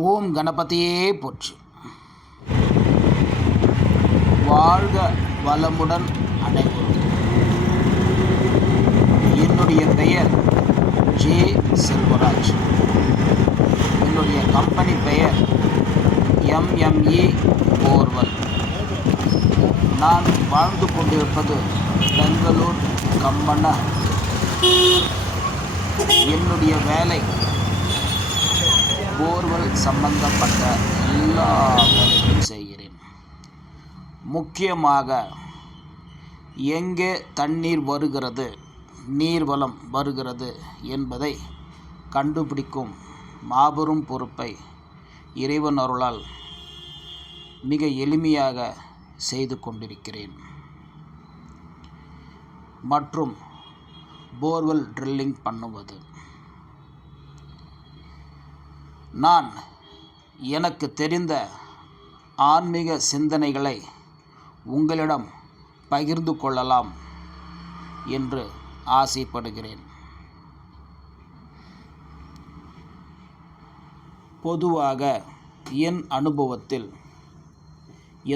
ஓம் கணபதியே போற்று. வாழ்க வளமுடன் அனைவரும். என்னுடைய பெயர் ஜே செல்வராஜ். என்னுடைய கம்பெனி பெயர் எம்எம்இ போர்வல். நான் வாழ்ந்து கொண்டிருப்பது பெங்களூர் கம்பன. என்னுடைய வேலை போர்வெல் சம்பந்தப்பட்ட எல்லா வேலையும் செய்கிறேன். முக்கியமாக எங்கே தண்ணீர் வருகிறது நீர்வளம் வருகிறது என்பதை கண்டுபிடிக்கும் மாபெரும் பொறுப்பை இறைவன் அருளால் மிக எளிமையாக செய்து கொண்டிருக்கிறேன். மற்றும் போர்வெல் ட்ரில்லிங் பண்ணுவது. நான் எனக்கு தெரிந்த ஆன்மீக சிந்தனைகளை உங்களிடம் பகிர்ந்து கொள்ளலாம் என்று ஆசைப்படுகிறேன். பொதுவாக என் அனுபவத்தில்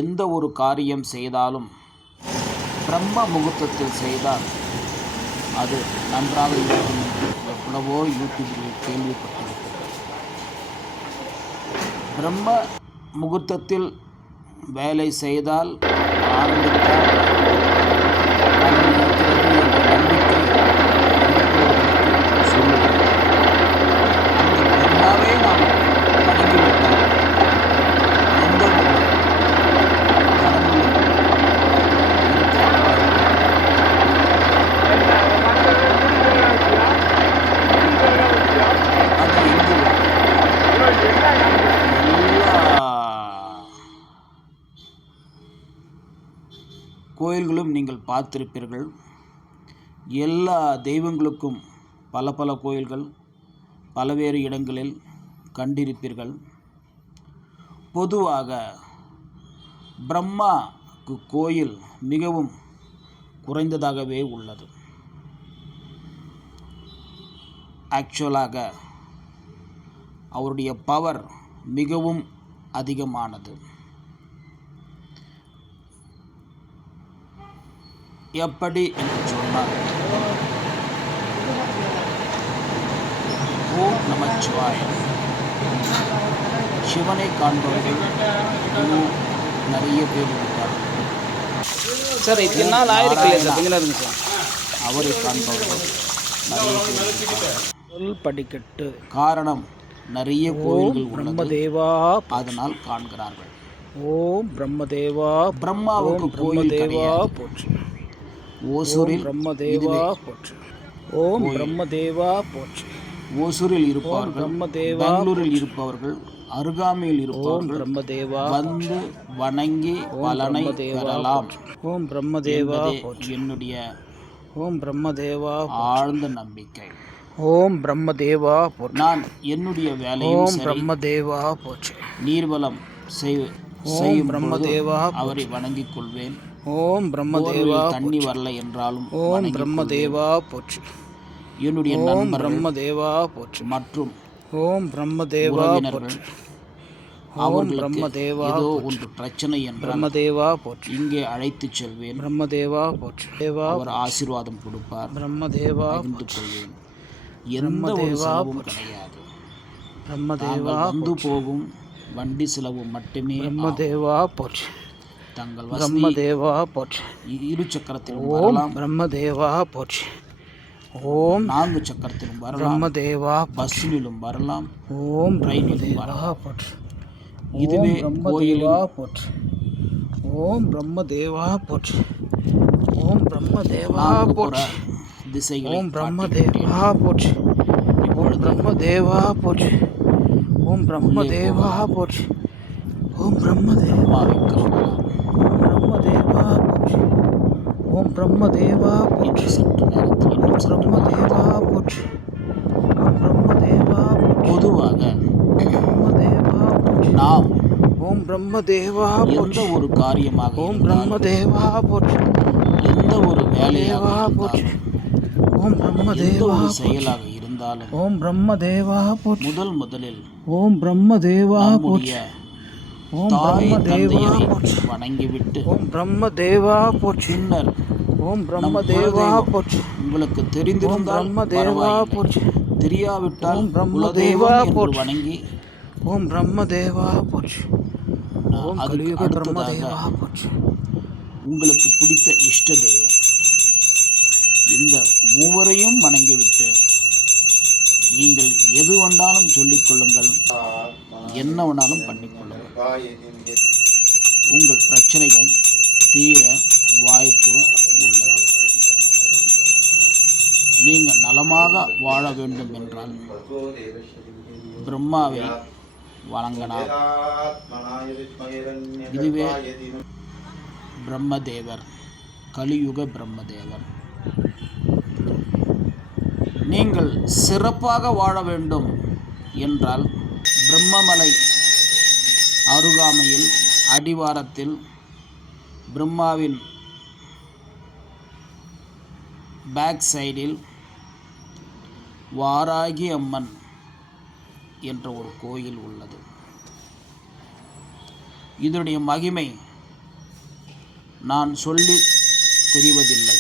எந்த ஒரு காரியம் செய்தாலும் பிரம்ம முகூர்த்தத்தில் செய்தால் அது நன்றாக இருக்கும் என்று எவ்வளவோ யூடியூபில் கேள்விப்பட்டிருக்கிறேன். பிரம்ம முகூர்த்தத்தில் வேலை செய்தால் ஆரம்பித்தால் பலன் இருக்கிறது என்ற நம்பிக்கை இருக்கிறவர்களுக்கு சொல்லுகிறேன் அந்த பிரம்மாவே நாம் வணங்கிவிட்டால் எந்த ஒரு கடவுளும் இருக்க வாய்ப்பில்லை. அது எங்கு எல்லா கோயில்களும் நீங்கள் பார்த்திருப்பீர்கள். எல்லா தெய்வங்களுக்கும் பல பல கோயில்கள் பல்வேறு இடங்களில் கண்டிருப்பீர்கள். பொதுவாக பிரம்மாக்கு கோயில் மிகவும் குறைந்ததாகவே உள்ளது. ஆக்சுவலாக அவருடைய பவர் மிகவும் அதிகமானது. எப்படி என்று சொன்னால் ஓம் நமச்சிவாய. சிவனை காண்பவர்கள் இன்னும் நிறைய பேர் இருக்கார்கள் சார் இதுக்கு நாள் ஆயிருக்குல்ல சார்? அவரை காண்பவர்கள் நிறைய படிக்கட்டு. காரணம் நிறைய கோயில்கள் பிரம்மதேவா அதனால் காண்கிறார்கள். ஓம் பிரம்மதேவா பிரம்மாவுக்கு கோயில் கிடையாது. போற்று. ஓசூரில் பிரம்மதேவா போற்று. ஓம் பிரம்மதேவா போற்று. ஓசூரில் இருப்பவர்கள் பிரம்மதேவா பெங்களூரில் இருப்பவர்கள் அருகாமையில் ஓம் இருப்பவர்கள் பிரம்மதேவா வந்து வணங்கி பலனை பெறலாம் ஓம் பிரம்மதேவா என்னுடைய ஓம் பிரம்மதேவா ஆழ்ந்த நம்பிக்கை. ஓம் பிரம்மதேவா போற்று. நான் என்னுடைய வேலையும் ஓம் பிரம்மதேவா போற்று. நீர்வளம் செய் செய்யும் பொழுது பிரம்மதேவா அவரை வணங்கிக் கொள்வேன். ஓம் பிரம்மதேவா தண்ணி வரல என்றாலும் ஓம் பிரம்மதேவா போற்று. என்னுடைய ஓம் பிரம்மதேவா போற்று. மற்றும் ஓம் பிரம்மதேவா போற்று. அவர்களுக்கு பிரம்மதேவா ஏதோ ஒன்று பிரச்சனை என்றால் பிரம்மதேவா போற்று. இங்கே அழைத்து செல்வேன். பிரம்மதேவா போற்று. தேவா அவர் ஆசீர்வாதம் கொடுப்பார். பிரம்மதேவா பகிர்ந்து கொள்வேன். எந்த செலவும் கிடையாது. பிரம்மதேவா வந்து போகும் வண்டி செலவு மட்டுமே. பிரம்மதேவா போற்று. தங்கள் பிரம்மதேவா போற்று. இரு சக்கரத்திலும் வரலாம். பிரம்மதேவா போற்று. ஓம் நான்கு சக்கரத்திலும் வரலாம். பிரம்மதேவா பஸ்ஸிலும் வரலாம். ஓம் பிரம்மதேவா வரலாம். போற்று. இதுவே பிரம்மதேவா போற்று. ஓம் பிரம்மதேவா போற்று. ஓம் பிரம்மதேவா போற்று. திசைகளை ஓம். பிரம்மதேவா போற்று. ஓம் பிரம்மதேவா போற்று. ஓம் பிரம்மதேவா போற்று. ஓம் பிரம்மதேவா ஓம் பிரம்மதேவா போற்று ஓம் பிரம்மதேவா போற்று சற்று நேரத்தில் ஓம் பிரம்மதேவா போற்று ஓம் பிரம்மதேவா பொதுவாக பிரம்மதேவா போற்று நாம் ஓம் பிரம்மதேவா எந்த ஒரு காரியமாக ஓம் பிரம்மதேவா போற்று எந்த ஒரு வேலையாக போற்று ஓம் பிரம்மதேவா செயலாக இருந்தாலும் ஓம் பிரம்ம தேவா போற்றி முதல் முதலில் ஓம் பிரம்ம தேவா போற்றி ஓம் பிரம்ம தேவா போற்றி வணங்கிவிட்டு ஓம் பிரம்ம தேவா போற்றி. பின்னர் ஓம் பிரம்ம தேவா போற்றி. உங்களுக்கு தெரிந்திருந்தால் பிரம்ம தேவா. போற்றி. தெரியாவிட்டால் ஓம் பிரம்ம தேவா போற்றி. வணங்கி ஓம் பிரம்ம தேவா போற்றி. ஓம் கலியுக பிரம்ம தேவா போற்றி. உங்களுக்கு பிடித்த இஷ்ட தெய்வம். இந்த மூவரையும் வணங்கிவிட்டு நீங்கள் எது வேண்டாலும் சொல்லிக் கொள்ளுங்கள். என்ன வேணாலும் பண்ணிக்கொள்ளுங்கள் உங்கள் பிரச்சனைகள் தீர வாய்ப்பு உள்ளது. நீங்கள் நலமாக வாழ வேண்டும் என்றால் பிரம்மாவை வழங்கலாம் இதுவே பிரம்மதேவர் கலியுக பிரம்மதேவர். நீங்கள் சிறப்பாக வாழ வேண்டும் என்றால் பிரம்மமலை அருகாமையில் அடிவாரத்தில் பிரம்மாவின் பேக் சைடில் வாராகி அம்மன் என்ற ஒரு கோயில் உள்ளது. இதனுடைய மகிமை நான் சொல்லி தெரிவதில்லை.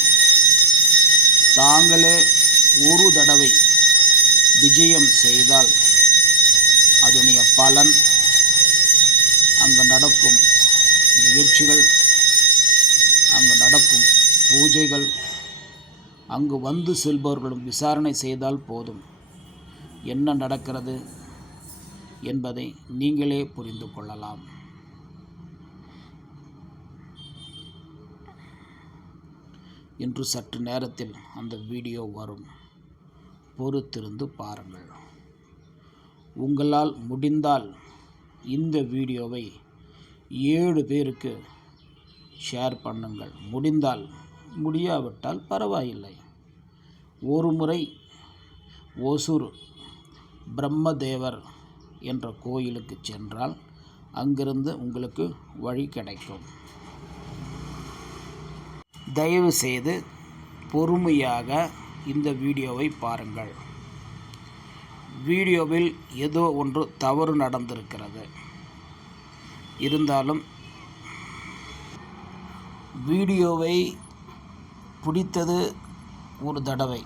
தாங்களே ஒரு தடவை விஜயம் செய்தால் அதனுடைய பலன் அங்கு நடக்கும் நிகழ்ச்சிகள் அங்கு நடக்கும் பூஜைகள் அங்கு வந்து செல்பவர்களும் விசாரணை செய்தால் போதும். என்ன நடக்கிறது என்பதை நீங்களே புரிந்து கொள்ளலாம். இன்று சற்று நேரத்தில் அந்த வீடியோ வரும். பொறுத்திருந்து பாருங்கள். உங்களால் முடிந்தால் இந்த வீடியோவை ஏழு பேருக்கு ஷேர் பண்ணுங்கள். முடிந்தால் முடியாவிட்டால் பரவாயில்லை. ஒரு முறை ஓசூர் பிரம்மதேவர் என்ற கோயிலுக்கு சென்றால் அங்கிருந்து உங்களுக்கு வழி கிடைக்கும். தயவு செய்து பொறுமையாக இந்த வீடியோவை பாருங்கள். வீடியோவில் ஏதோ ஒன்று தவறு நடந்திருக்கிறது. இருந்தாலும் வீடியோவை பிடித்தது ஒரு தடவை.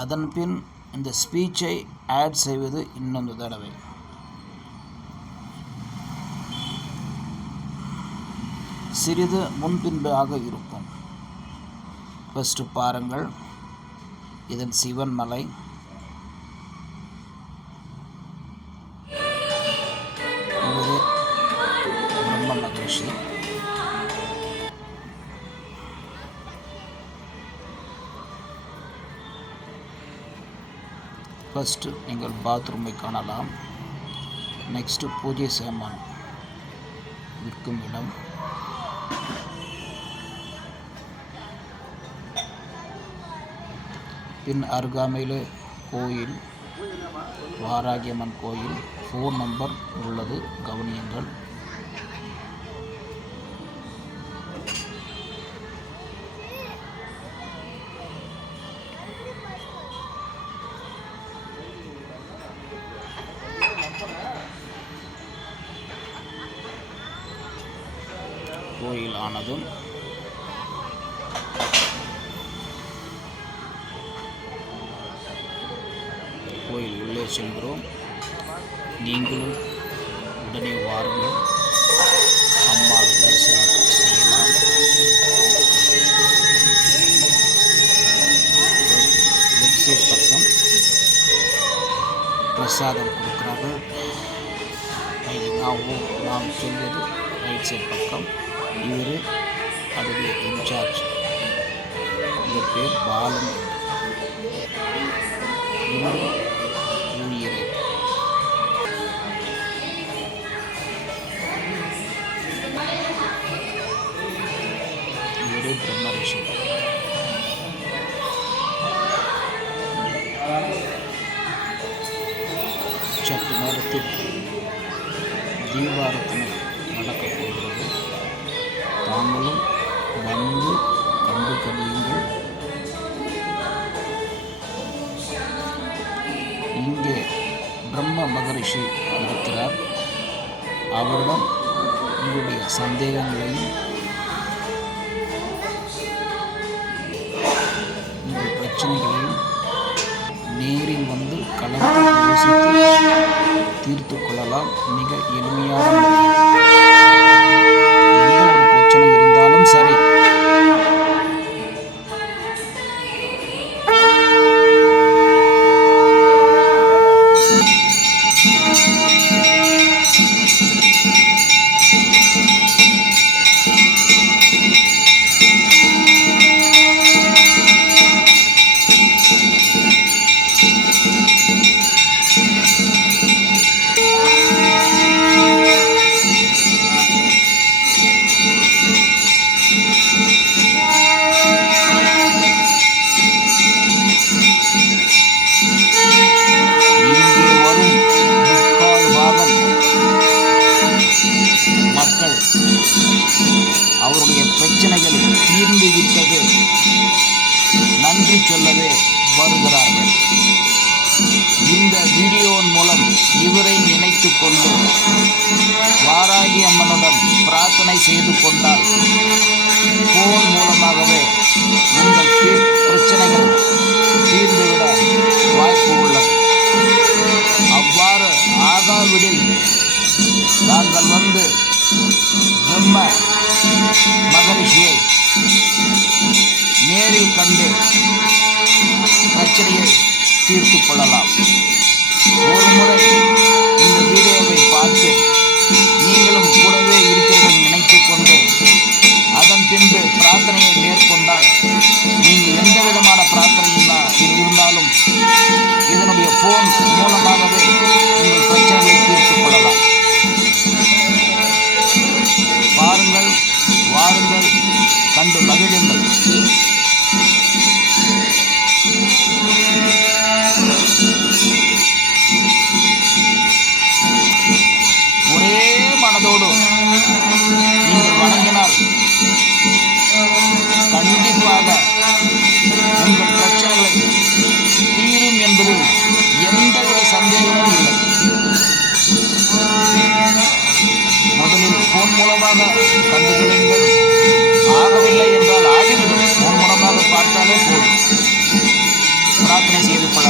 அதன் பின் இந்த ஸ்பீச்சை ஆட் செய்வது இன்னொரு தடவை. சிறிது முன்பின்பாக இருக்கும் ஃபஸ்ட்டு பாருங்கள். இதன் சிவன் மலை. இவரே பிரம்ம மகரிஷி. ஃபஸ்ட்டு நீங்கள் பாத்ரூமை காணலாம். நெக்ஸ்ட்டு பூஜை சாமான் விற்கும் இடம். பின் அருகாமையில் கோயில் வாராகியம்மன் கோயில் ஃபோன் நம்பர் உள்ளது கவனியுங்கள். கோயில் உள்ளே செல்கிறோம் நீங்களும் உடனே வாருங்கள். அம்மா தரிசனம் செய்யலாம். வெப்சைட் பக்கம் பிரசாதம் கொடுக்குறார்கள். ஐ- நான் நாம் சொல்வது ரைட் சைட் பக்கம். இவர் அதுடைய இன்சார்ஜ். இவர் பேர் பாலன். இவர் இவரே சற்று நேரத்தில் தீபாரத்தனை நடக்கப் போகிறது தாங்களும் வந்து கண்டு கழியுங்கள் பிரம்ம மகரிஷி இருக்கிறார் அவரிடம் உங்களுடைய சந்தேகங்களையும் மிக எளிமையான பிரச்சனைகள் தீர்ந்து விட்டது. நன்றி சொல்லவே வருகிறார்கள். இந்த வீடியோவின் மூலம் இவரை நினைத்து கொண்டு வாராகி அம்மனுடன் பிரார்த்தனை செய்து கொண்டால் போன் மூலமாகவே உங்கள் பிரச்சனைகள் தீர்ந்துவிட வாய்ப்பு உள்ளது. அவ்வாறு ஆகாவிடில் நாங்கள் வந்து மகரிஷியை நேரில் கண்டு பிரச்சனையை தீர்த்து கொள்ளலாம். ஒரு முறை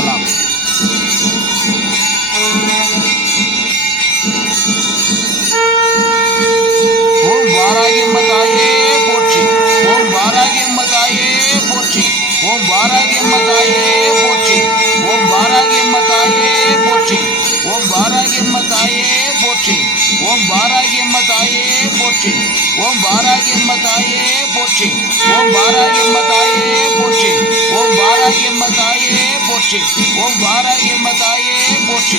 सलाम फ़ोन बारह गेम बताइए पोची फ़ोन बारह गेम बताइए पोची फ़ोन बारह गेम बताइए पोची फ़ोन बारह गेम बताइए पोची पोची ओम बारह गेम बताइए पोची ओम बारह गेम बताइए पोची ओम बारह गेम बताइए पोची போற்றி ஓம் வாராகியம்ம தாயே போற்றி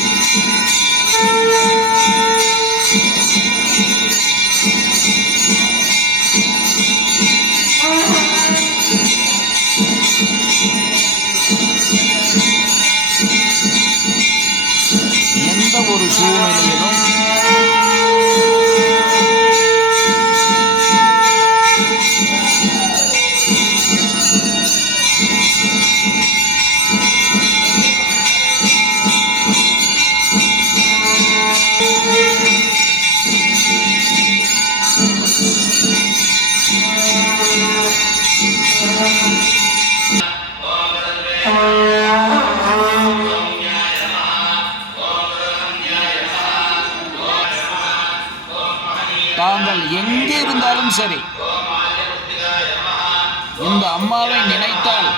இந்த அம்மாவை நினைத்தால்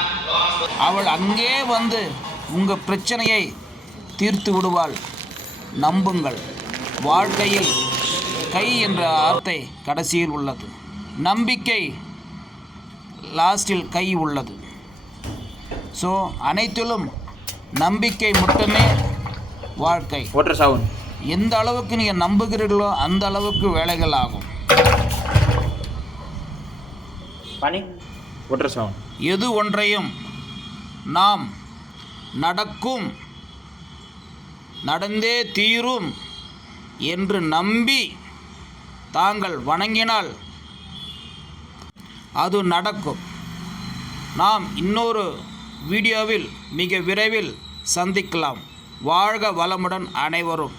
அவள் அங்கே வந்து உங்கள் பிரச்சனையை தீர்த்து விடுவாள். நம்புங்கள். வாழ்க்கையில் கை என்ற வார்த்தை கடைசியில் உள்ளது. நம்பிக்கை லாஸ்டில் கை உள்ளது. ஸோ அனைத்திலும் நம்பிக்கை மட்டுமே வாழ்க்கை. ஓட்டர் எந்த அளவுக்கு நீங்கள் நம்புகிறீர்களோ அந்த அளவுக்கு வேலைகள் ஆகும். பனி ஒற்றை சவுண்ட் எது ஒன்றையும் நாம் நடக்கும் நடந்தே தீரும் என்று நம்பி தாங்கள் வணங்கினால் அது நடக்கும். நாம் இன்னொரு வீடியோவில் மிக விரைவில் சந்திக்கலாம். வாழ்க வளமுடன் அனைவரும்.